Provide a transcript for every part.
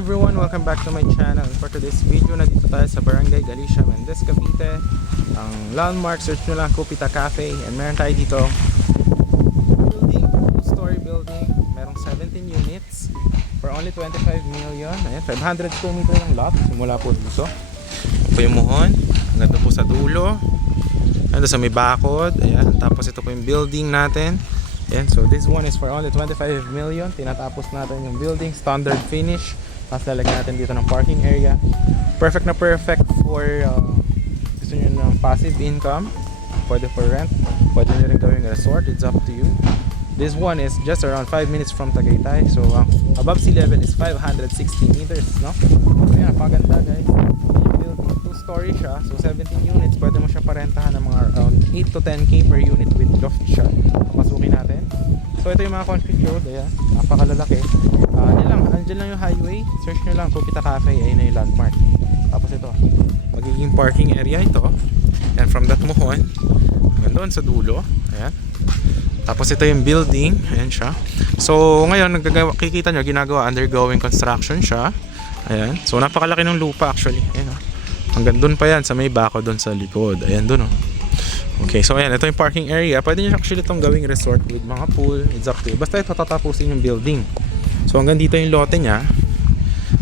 Everyone, welcome back to my channel. For today's video, nandito tayo sa Barangay Galicia, Mendez, Cavite. Ang landmark, search nyo lang Copita Cafe. And meron tayo dito building, two-story building. Merong 17 units for only 25 million. Ayan, 500 square meter yung lot. Simula po dito. Ito po yung muhon. Hanggang po sa dulo. Ito sa may bakod. Ayan, tapos ito po yung building natin. Ayan, so this one is for only 25 million. Tinatapos natin yung building, standard finish. Tapos lalagyan natin dito ng parking area. Perfect na perfect for gusto nyo ng passive income. Pwede for rent. Pwede nyo rin gawing resort. It's up to you. This one is just around 5 minutes from Tagaytay. So above sea level is 560 meters, no? So yan, paganda guys. Yung building, 2-story siya. So 17 units. Pwede mo siya parentahan ng mga around 8 to 10k per unit with loft siya. Papasukin natin. So ito yung mga concrete road. Ayan, napakalalaki. Andyan lang yung highway. Search nyo lang Copita Cafe. Ayun na yung landmark. Tapos ito, magiging parking area ito. And from that muhon hanggang doon sa dulo. Ayan. Tapos ito yung building. Ayan siya. So ngayon, kikita nyo, ginagawa, undergoing construction siya. Ayan. So napakalaki ng lupa actually. Ayan, oh. Hanggang doon pa yan sa may bako doon sa likod. Ayan doon, oh. Okay, so ayan, ito yung parking area. Pwede nyo actually itong gawing resort with mga pool. It's up to you. Basta ito tatapusin yung building. So hanggang dito yung lote nya.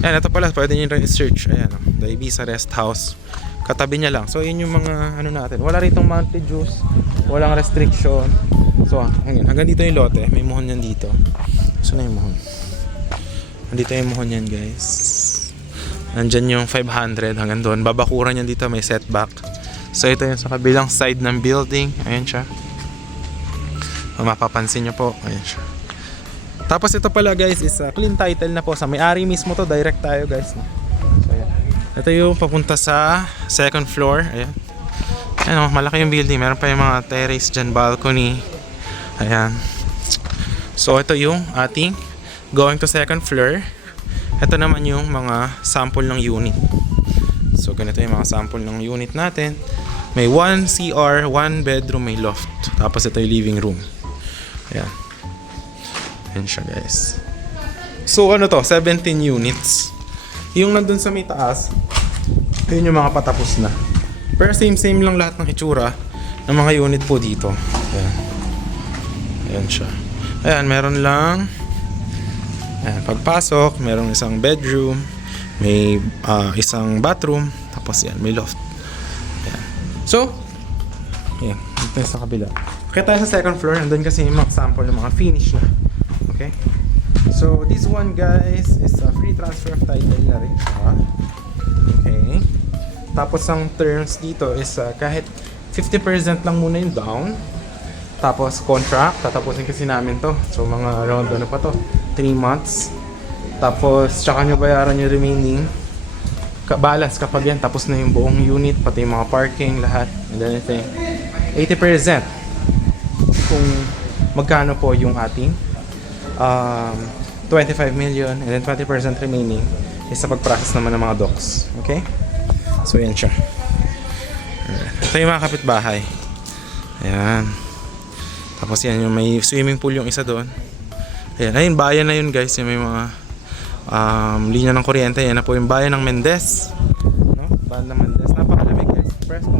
Ayan, ito pala, pwede nyo rin i-search. Ayan, oh, the Ibiza Rest House. Katabi nya lang. So yun yung mga ano natin. Wala ritong monthly dues. Walang restriction. So hanggang dito yung lote. May muhon yan dito. So na yung muhon. Nandito yung muhon yan guys. Nandyan yung 500 hanggang doon. Babakuran yan dito, may setback. So ito yung sa kabilang side ng building. Ayan siya. Mapapansin nyo po. Ayan siya. Tapos ito pala guys is clean title na po. Sa may-ari mismo to. Direct tayo guys. So ayan. Ito yung papunta sa second floor. Ayan. Ayan o, malaki yung building. Meron pa yung mga terrace dyan, balcony. Ayan. So ito yung ating going to second floor. Ito naman yung mga sample ng unit. So ganito yung mga sample ng unit natin. May 1 CR, 1 bedroom, may loft. Tapos ito yung living room. Ayan. Ayan siya guys. So ano to, 17 units. Yung nandun sa may taas, yun yung mga patapos na. Pero same lang lahat ng itsura ng mga unit po dito. Ayan. Ayan siya. Ayan, meron lang. Ayan, pagpasok, merong isang bedroom. May isang bathroom. Tapos yan, may loft. Yan. So, yan. Dito sa kabila. Okay tayo sa second floor. Nandun kasi yung mga sample ng mga finish na. Okay? So, this one guys is a free transfer of title na rin siya. Okay? Tapos ang terms dito is kahit 50% lang muna yung down. Tapos contract. Tatapusin kasi namin to. So, mga around ano pa to? 3 months. Tapos, tsaka nyo bayaran yung remaining balance kapag yan. Tapos na yung buong unit, pati yung mga parking, lahat, and anything. 80% kung magkano po yung ating 25 million, and then 20% remaining is sa pag-process naman ng mga docs. Okay? So, yan siya. Ito yung mga kapitbahay. Ayan. Tapos yan, yung may swimming pool yung isa doon. Ayan, ayun, bayan na yun guys. Yung may mga linya ng kuryente. Yan na po yung bayan ng Mendez, no? Bayan ng Mendez. Napakalamig guys. Presko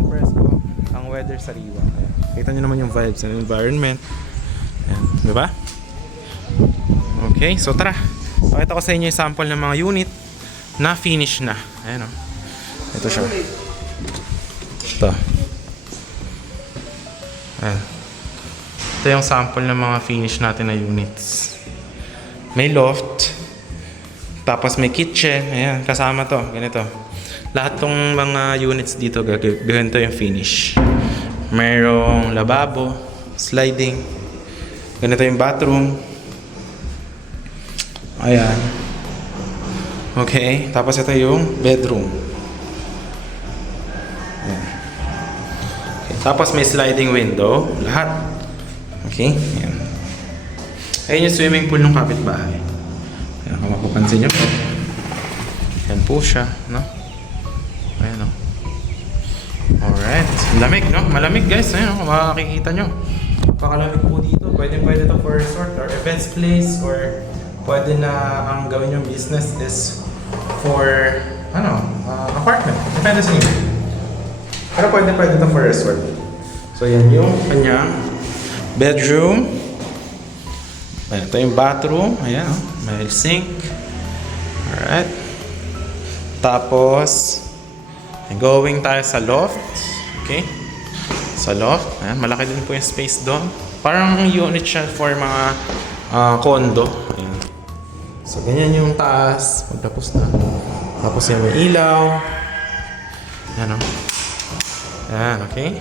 ang weather sa Riwa. Ayan. Kita nyo naman yung vibes ng environment. Ayan. Diba? Okay, so tara. Pakita ko sa inyo yung sample ng mga unit na finish na. Ayan o. Ito siya. Ito. Ayan. Ito yung sample ng mga finish natin na units. May loft. Tapos may kitchen, ayan, kasama to, ganito. Lahat tong mga units dito, ganito yung finish. Mayroong lababo, sliding, ganito yung bathroom. Ayan. Okay, tapos ito yung bedroom. Ayan. Okay, tapos may sliding window, lahat. Okay, ayan. Ayan yung swimming pool ng kapitbahay. Ayan, kung mapapansin nyo po. Ayan po siya, no? Ayan, no? Alright. Lamig, no? Malamig, guys. Ayan, no? Makikita nyo. Pakalamig po dito. Pwede to for resort or events place, or pwede na ang gawin yung business is for, apartment. Depende sa inyo. Pero pwede ito for resort. So, yan yung kanyang bedroom. Ayan, ito yung bathroom. Ayan, oh. May sink. Alright. Tapos, going tayo sa loft. Okay? Sa loft. Ayan, malaki din po yung space doon. Parang unit siya for mga condo. Ayan. So, ganyan yung taas. Pagtapos na. Tapos yan may ilaw. Ayan, oh. Ayan, okay?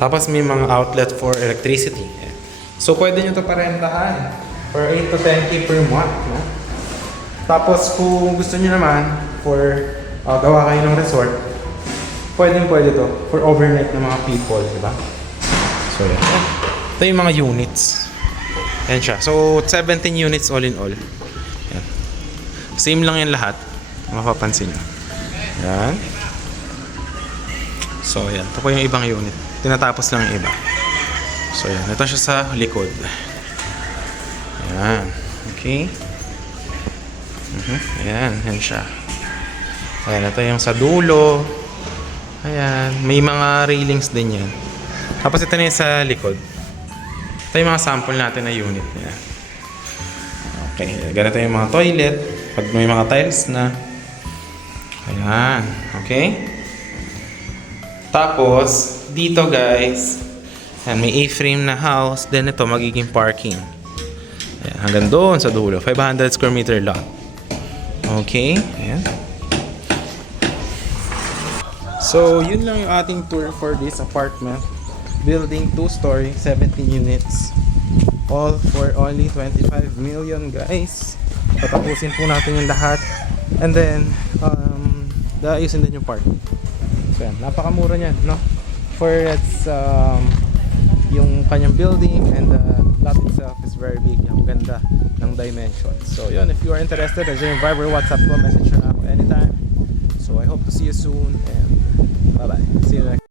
Tapos may mga outlet for electricity. Ayan. So, pwede nyo ito parentahan for 8 to 10K per month. No? Tapos, kung gusto nyo naman for gawa kayo ng resort, pwede to for overnight ng mga people, di ba? So, yan. Ito yung mga units. Ayan siya. So, 17 units all in all. Ayan. Same lang yan lahat. Mapapansin nyo. Ayan. So, ayan. Ito po yung ibang unit. Tinatapos lang yung iba. So, ayan. Ito siya sa likod. Ayan. Okay. Ayan. Ayan siya. Ayan. Ito yung sa dulo. Ayan. May mga railings din yan. Tapos ito na yung sa likod. Ito yung mga sample natin na unit. Ayan. Okay. Ganito yung mga toilet. Pag may mga tiles na. Ayan. Okay. Tapos, dito guys, ayan, may A-frame na house. Then ito, magiging parking. Ayan, hanggang doon sa dulo. 500 square meter lot. Okay. Ayan. So, yun lang yung ating tour for this apartment. Building 2-story, 17 units. All for only 25 million guys. Tatapusin po natin yung lahat. And then, ayusin din yung parking. So, yan. Napakamura niyan, no? For its yung kanyang building and the lot itself is very big. Ang ganda ng dimensions. So, yun. If you are interested, as yung Viber, WhatsApp ko, message na ako anytime. So, I hope to see you soon and bye-bye. See you next.